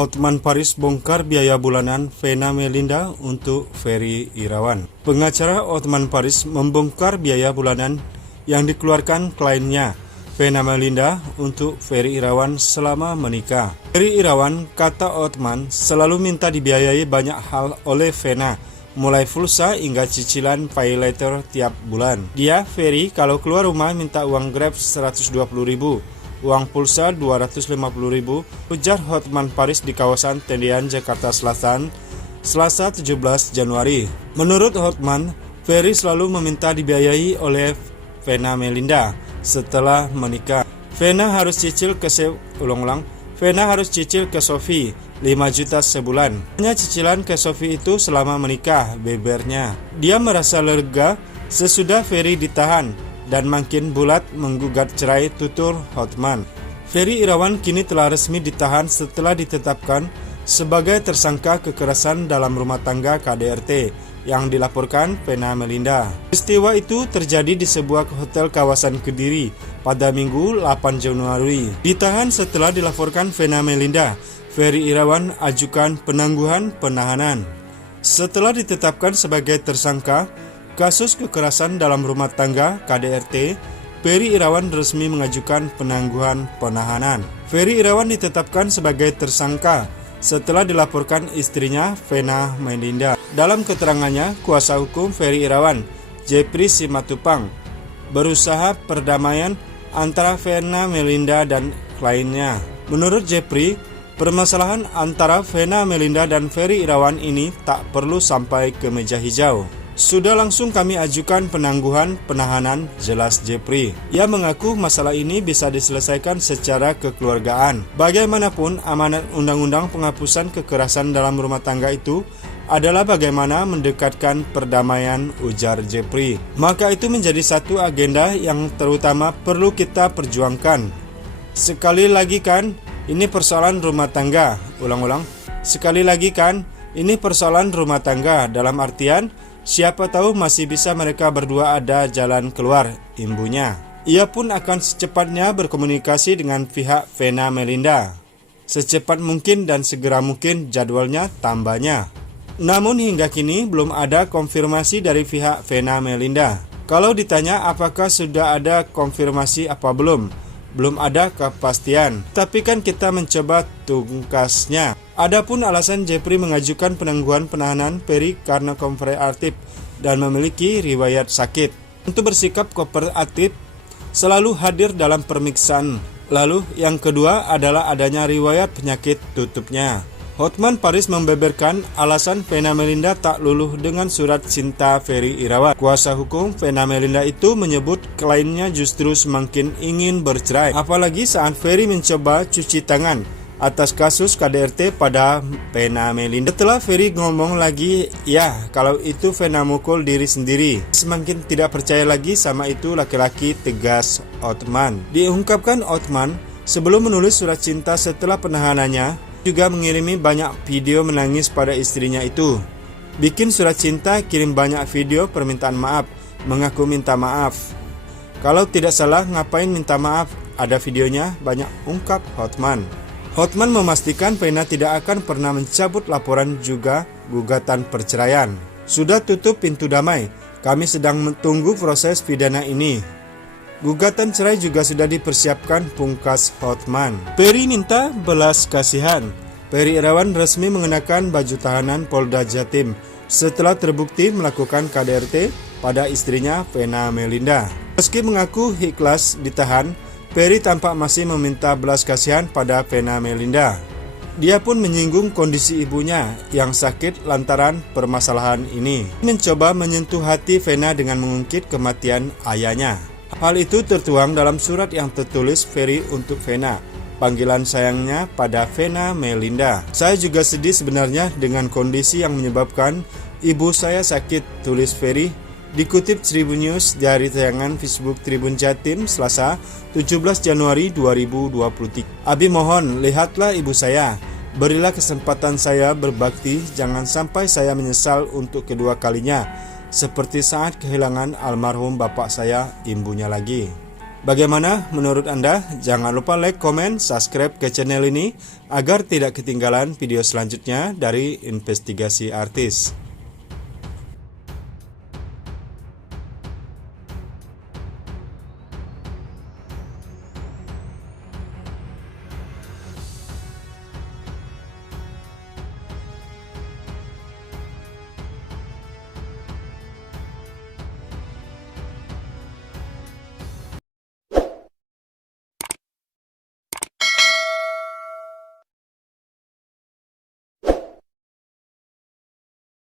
Hotman Paris bongkar biaya bulanan Vena Melinda untuk Ferry Irawan. Pengacara Hotman Paris membongkar biaya bulanan yang dikeluarkan kliennya Vena Melinda untuk Ferry Irawan selama menikah. Ferry Irawan, kata Hotman, selalu minta dibiayai banyak hal oleh Vena, mulai pulsa hingga cicilan pay later tiap bulan. Dia, Ferry, kalau keluar rumah minta uang Grab 120.000. Uang pulsa 250.000, ujar Hotman Paris di kawasan Tendian, Jakarta Selatan, Selasa 17 Januari. Menurut Hotman, Ferry selalu meminta dibiayai oleh Vena Melinda setelah menikah. Vena harus cicil ke Sophie 5 juta sebulan. Hanya cicilan ke Sophie itu selama menikah, bebernya. Dia merasa lega sesudah Ferry ditahan dan makin bulat menggugat cerai, tutur Hotman. Ferry Irawan kini telah resmi ditahan setelah ditetapkan sebagai tersangka kekerasan dalam rumah tangga KDRT yang dilaporkan Vena Melinda. Peristiwa itu terjadi di sebuah hotel kawasan Kediri pada Minggu 8 Januari. Ditahan setelah dilaporkan Vena Melinda, Ferry Irawan ajukan penangguhan penahanan. Setelah ditetapkan sebagai tersangka kasus kekerasan dalam rumah tangga KDRT, Ferry Irawan resmi mengajukan penangguhan penahanan. Ferry Irawan ditetapkan sebagai tersangka setelah dilaporkan istrinya Vena Melinda. Dalam keterangannya, kuasa hukum Ferry Irawan, Jeffrey Simatupang, berusaha perdamaian antara Vena Melinda dan kliennya. Menurut Jeffrey, permasalahan antara Vena Melinda dan Ferry Irawan ini tak perlu sampai ke meja hijau. Sudah langsung kami ajukan penangguhan penahanan, jelas Jeffrey. Ia mengaku masalah ini bisa diselesaikan secara kekeluargaan. Bagaimanapun, amanat undang-undang penghapusan kekerasan dalam rumah tangga itu adalah bagaimana mendekatkan perdamaian, ujar Jeffrey. Maka itu menjadi satu agenda yang terutama perlu kita perjuangkan. Sekali lagi kan, ini persoalan rumah tangga. Sekali lagi kan, ini persoalan rumah tangga, dalam artian siapa tahu masih bisa mereka berdua ada jalan keluar, imbunya. Ia pun akan secepatnya berkomunikasi dengan pihak Vena Melinda. Secepat mungkin dan segera mungkin jadwalnya tambahnya. Namun hingga kini belum ada konfirmasi dari pihak Vena Melinda. Kalau ditanya apakah sudah ada konfirmasi apa belum ada kepastian. Tapi kan kita mencoba tungkasnya. Adapun alasan Jeffrey mengajukan penangguhan penahanan Ferry karena kooperatif dan memiliki riwayat sakit. Untuk bersikap kooperatif, selalu hadir dalam pemeriksaan. Lalu yang kedua adalah adanya riwayat penyakit, tutupnya. Hotman Paris membeberkan alasan Vena Melinda tak luluh dengan surat cinta Ferry Irawan. Kuasa hukum Vena Melinda itu menyebut kliennya justru semakin ingin bercerai, apalagi saat Ferry mencoba cuci tangan atas kasus KDRT pada Vena Melinda. Setelah Ferry ngomong lagi, ya kalau itu Vena mukul diri sendiri. Semakin tidak percaya lagi sama itu laki-laki, tegas Hotman. Diungkapkan Hotman, sebelum menulis surat cinta setelah penahanannya, juga mengirimi banyak video menangis pada istrinya itu. Bikin surat cinta, kirim banyak video permintaan maaf, mengaku minta maaf. Kalau tidak salah, ngapain minta maaf? Ada videonya, banyak, ungkap Hotman. Hotman memastikan Vena tidak akan pernah mencabut laporan juga gugatan perceraian. Sudah tutup pintu damai, kami sedang menunggu proses pidana ini. Gugatan cerai juga sudah dipersiapkan, pungkas Hotman. Ferry minta belas kasihan. Ferry Irawan resmi mengenakan baju tahanan Polda Jatim setelah terbukti melakukan KDRT pada istrinya Vena Melinda. Meski mengaku ikhlas ditahan, Ferry tampak masih meminta belas kasihan pada Vena Melinda. Dia pun menyinggung kondisi ibunya yang sakit lantaran permasalahan ini. Mencoba menyentuh hati Vena dengan mengungkit kematian ayahnya. Hal itu tertuang dalam surat yang tertulis Ferry untuk Vena. Panggilan sayangnya pada Vena Melinda. Saya juga sedih sebenarnya dengan kondisi yang menyebabkan ibu saya sakit, tulis Ferry. Dikutip Tribun News dari tayangan Facebook Tribun Jatim Selasa 17 Januari 2023. Abi mohon, lihatlah ibu saya. Berilah kesempatan saya berbakti, jangan sampai saya menyesal untuk kedua kalinya. Seperti saat kehilangan almarhum bapak saya, imbunya lagi. Bagaimana menurut Anda? Jangan lupa like, komen, subscribe ke channel ini agar tidak ketinggalan video selanjutnya dari Investigasi Artis.